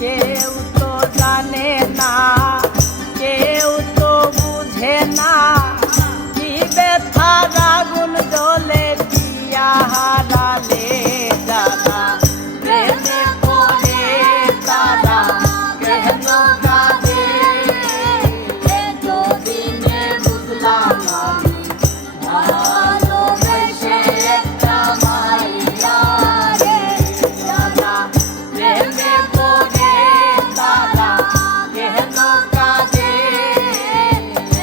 কেউ তো জানে না, কেউ তো বুঝে না, কি ব্যথার আগুন জ্বলে দিয়া হারালে যারা প্রেমে পড়ে তারা কেন কাঁদে। এতদিনে বুঝলাম আমি ভালোবেসে একটা মাইয়া রে, যারা প্রেমে পড়ে তারা কেন কাঁদে।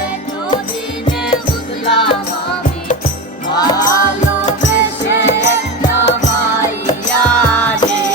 এতদিনে বুঝলাম আমি ভালোবেসে একটা মাইয়া রে।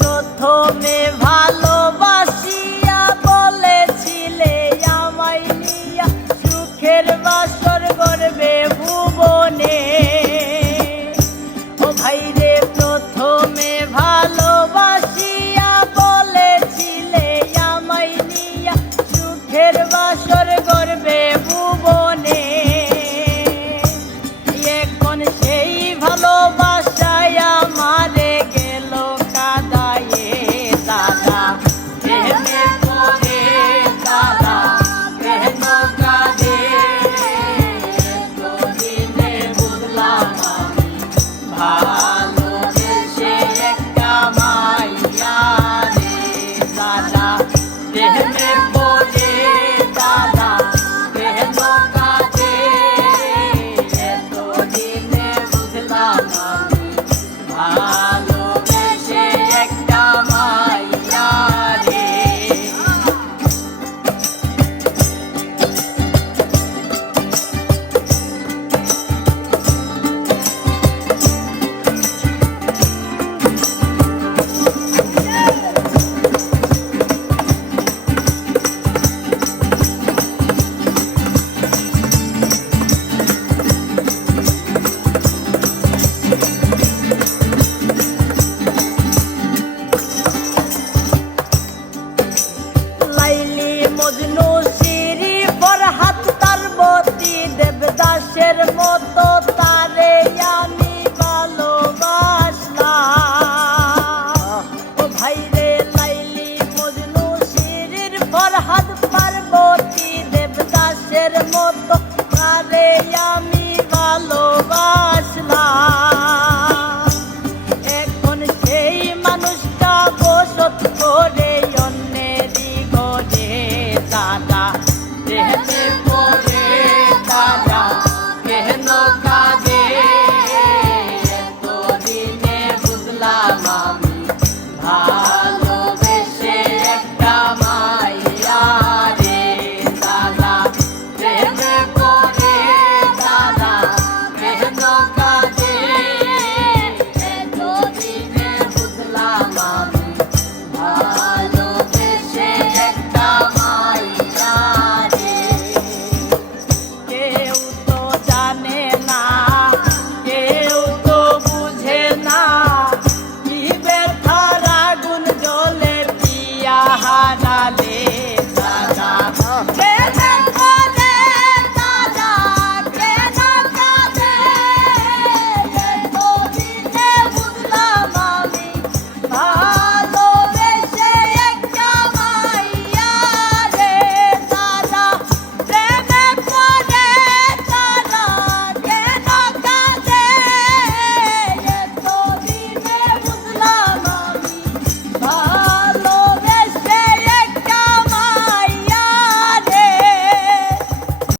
প্রথমে ভালোবাসিয়া বলেছিলে আমায় নিয়া সুখের বাসর গড়বে ভুবনে। ও ভাইরে প্রথমে ভালোবাসিয়া বলেছিলে আমায় নিয়া সুখের বাসর গড়বে ভুবনে। এখন সেই ভালোবাসায় আমারে গেল কাদায়ে দাদা প্রেমে পড়ে তারা কেন কাঁদে। এতদিনে বুঝলাম আমি ভালোবেসে একটা মাইয়া রে, দাদা প্রেমে পড়ে দাদা কেন কাঁদে। এতদিনে বুঝলাম আমি ভালোবেসে একটা মাইয়া রে। লাইলি মজনু শ্রী ফরহাদ তারবতী দেবদাসের মতো তারে আমি ভালোবাসলাম। ও ভাইরে লাইলি মজনু শ্রী ফরহাদ পার্বতী দেবদাসের মতো তারে আমি ভালোবাসলাম।